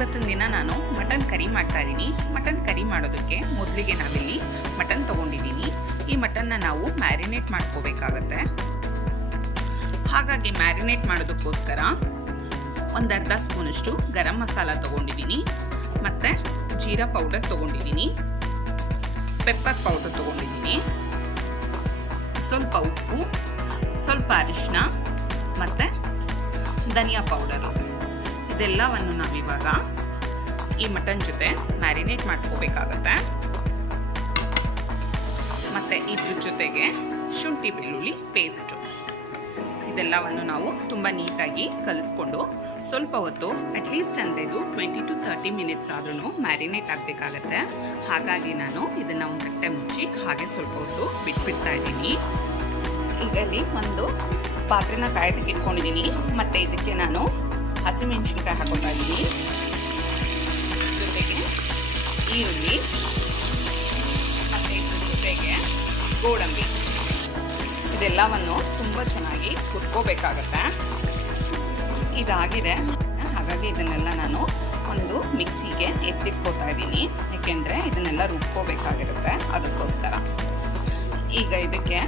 ಇವತ್ತಿನ ದಿನ ನಾನು ಮಟನ್ ಕರಿ ಮಾಡ್ತಾ ಇದ್ದೀನಿ. ಮಟನ್ ಕರಿ ಮಾಡೋದಕ್ಕೆ ಮೊದಲಿಗೆ ನಾವಿಲ್ಲಿ ಮಟನ್ ತೊಗೊಂಡಿದ್ದೀನಿ. ಈ ಮಟನ್ನ ನಾವು ಮ್ಯಾರಿನೇಟ್ ಮಾಡ್ಕೋಬೇಕಾಗತ್ತೆ. ಹಾಗಾಗಿ ಮ್ಯಾರಿನೇಟ್ ಮಾಡೋದಕ್ಕೋಸ್ಕರ ಒಂದು ಅರ್ಧ ಸ್ಪೂನಷ್ಟು ಗರಂ ಮಸಾಲ ತೊಗೊಂಡಿದ್ದೀನಿ. ಮತ್ತು ಜೀರಾ ಪೌಡರ್ ತೊಗೊಂಡಿದ್ದೀನಿ. ಪೆಪ್ಪರ್ ಪೌಡರ್ ತೊಗೊಂಡಿದ್ದೀನಿ. ಸ್ವಲ್ಪ ಉಪ್ಪು, ಸ್ವಲ್ಪ ಅರಿಶಿನ ಮತ್ತು ಧನಿಯಾ ಪೌಡರು. ಇದೆಲ್ಲವನ್ನು ನಾವಿವಾಗ ಈ ಮಟನ್ ಜೊತೆ ಮ್ಯಾರಿನೇಟ್ ಮಾಡ್ಕೋಬೇಕಾಗತ್ತೆ. ಮತ್ತು ಇದ್ರ ಜೊತೆಗೆ ಶುಂಠಿ ಬೆಳ್ಳುಳ್ಳಿ ಪೇಸ್ಟು ಇದೆಲ್ಲವನ್ನು ನಾವು ತುಂಬ ನೀಟಾಗಿ ಕಲಿಸ್ಕೊಂಡು ಸ್ವಲ್ಪ ಹೊತ್ತು ಅಟ್ಲೀಸ್ಟ್ ಅಂದರೆ ಇದು ಟ್ವೆಂಟಿ ಟು ತರ್ಟಿ ಮಿನಿಟ್ಸ್ ಆದ್ರೂ ಮ್ಯಾರಿನೇಟ್ ಆಗಬೇಕಾಗತ್ತೆ. ಹಾಗಾಗಿ ನಾನು ಇದನ್ನು ಒಂದು ಗಟ್ಟೆ ಮುಚ್ಚಿ ಹಾಗೆ ಸ್ವಲ್ಪ ಹೊತ್ತು ಬಿಟ್ಬಿಡ್ತಾ ಇದ್ದೀನಿ. ಈಗಲ್ಲಿ ಒಂದು ಪಾತ್ರೆನ ಕಾಯ್ದಕ್ಕೆ ಇಟ್ಕೊಂಡಿದ್ದೀನಿ. ಮತ್ತು ಇದಕ್ಕೆ ನಾನು ಹಸಿಮೆಣಸಿನ್ಕಾಯಿ ಹಾಕೋತಾ ಇದ್ದೀವಿ ಜೊತೆಗೆ ಈರುಳ್ಳಿ, ಮತ್ತು ಜೊತೆಗೆ ಗೋಡಂಬಿ. ಇದೆಲ್ಲವನ್ನು ತುಂಬ ಚೆನ್ನಾಗಿ ಹುರ್ಕೋಬೇಕಾಗತ್ತೆ. ಇದಾಗಿದೆ. ಹಾಗಾಗಿ ಇದನ್ನೆಲ್ಲ ನಾನು ಒಂದು ಮಿಕ್ಸಿಗೆ ಎತ್ತಿಟ್ಕೋತಾ ಇದ್ದೀನಿ. ಯಾಕೆಂದರೆ ಇದನ್ನೆಲ್ಲ ರುಬ್ಕೋಬೇಕಾಗಿರುತ್ತೆ ಅದಕ್ಕೋಸ್ಕರ. ಈಗ ಇದಕ್ಕೆ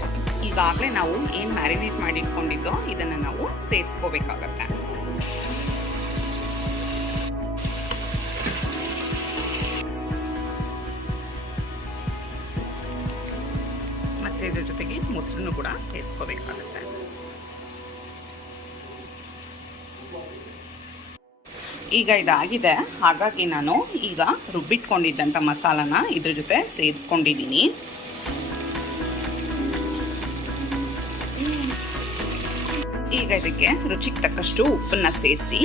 ಈಗಾಗಲೇ ನಾವು ಏನು ಮ್ಯಾರಿನೇಟ್ ಮಾಡಿಟ್ಕೊಂಡಿದ್ದೋ ಇದನ್ನು ನಾವು ಸೇರಿಸ್ಕೋಬೇಕಾಗತ್ತೆ. ಮತ್ತು ಇದ್ರ ಜೊತೆಗೆ ಮೊಸರನ್ನು ಕೂಡ ಸೇರಿಸ್ಕೋಬೇಕಾಗತ್ತೆ. ಈಗ ಇದಾಗಿದೆ. ಹಾಗಾಗಿ ನಾನು ಈಗ ರುಬ್ಬಿಟ್ಕೊಂಡಿದ್ದಂಥ ಮಸಾಲಾನ ಇದ್ರ ಜೊತೆ ಸೇರಿಸ್ಕೊಂಡಿದ್ದೀನಿ. ಈಗ ಇದಕ್ಕೆ ರುಚಿಗೆ ತಕ್ಕಷ್ಟು ಉಪ್ಪನ್ನ ಸೇರಿಸಿ.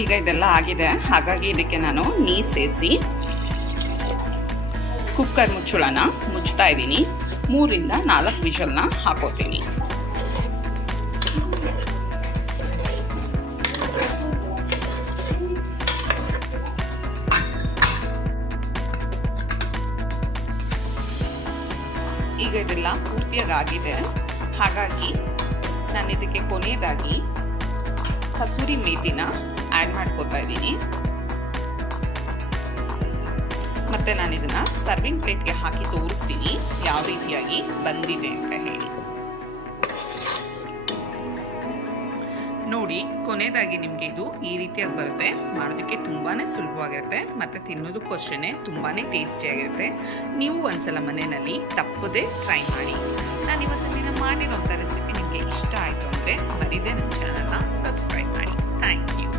ಈಗ ಇದೆಲ್ಲ ಆಗಿದೆ. ಹಾಗಾಗಿ ಇದಕ್ಕೆ ನಾನು ನೀರು ಸೇರಿಸಿ. ಕುಕ್ಕರ್ ಮುಚ್ಚಳನ ಮುಚ್ತಾ ಇದ್ದೀನಿ. ಮೂರಿಂದ ನಾಲ್ಕು ವಿಷಲ್ನ ಹಾಕೋತೀನಿ. ಈಗ ಇದೆಲ್ಲ ಪೂರ್ತಿಯಾಗಿ ಆಗಿದೆ ಹಾಗಾಗಿ ನಾನು ಇದಕ್ಕೆ ಕೊನೆಯದಾಗಿ ಕಸೂರಿ ಮೇಥಿನ ಆ್ಯಡ್ ಮಾಡ್ಕೋತಾ ಇದ್ದೀನಿ. ಮತ್ತು ನಾನು ಇದನ್ನ ಸರ್ವಿಂಗ್ ಪ್ಲೇಟ್ಗೆ ಹಾಕಿ ತೋರಿಸ್ತೀನಿ. ಯಾವ ರೀತಿಯಾಗಿ ಬಂದಿದೆ ಅಂತ ಹೇಳಿ. ನೋಡಿ, ಕೊನೆಯದಾಗಿ ನಿಮಗೆ ಇದು ಈ ರೀತಿಯಾಗಿ ಬರುತ್ತೆ. ಮಾಡೋದಕ್ಕೆ ತುಂಬಾ ಸುಲಭವಾಗಿರುತ್ತೆ. ಮತ್ತು ತಿನ್ನೋದಕ್ಕೂ ಅಷ್ಟೇ ತುಂಬಾ ಟೇಸ್ಟಿಯಾಗಿರುತ್ತೆ ನೀವು ಒಂದ್ಸಲ ಮನೆಯಲ್ಲಿ ತಪ್ಪದೇ ಟ್ರೈ ಮಾಡಿ. ನಾನು ಇವತ್ತು ದಿನ ಮಾಡಿರೋಂಥ ರೆಸಿಪಿ ನಿಮಗೆ ಇಷ್ಟ ಆಯಿತು ಅಂದರೆ ಮರಿದೇ ನನ್ನ ಚಾನಲ್ನ ಸಬ್ಸ್ಕ್ರೈಬ್ ಮಾಡಿ. Thank you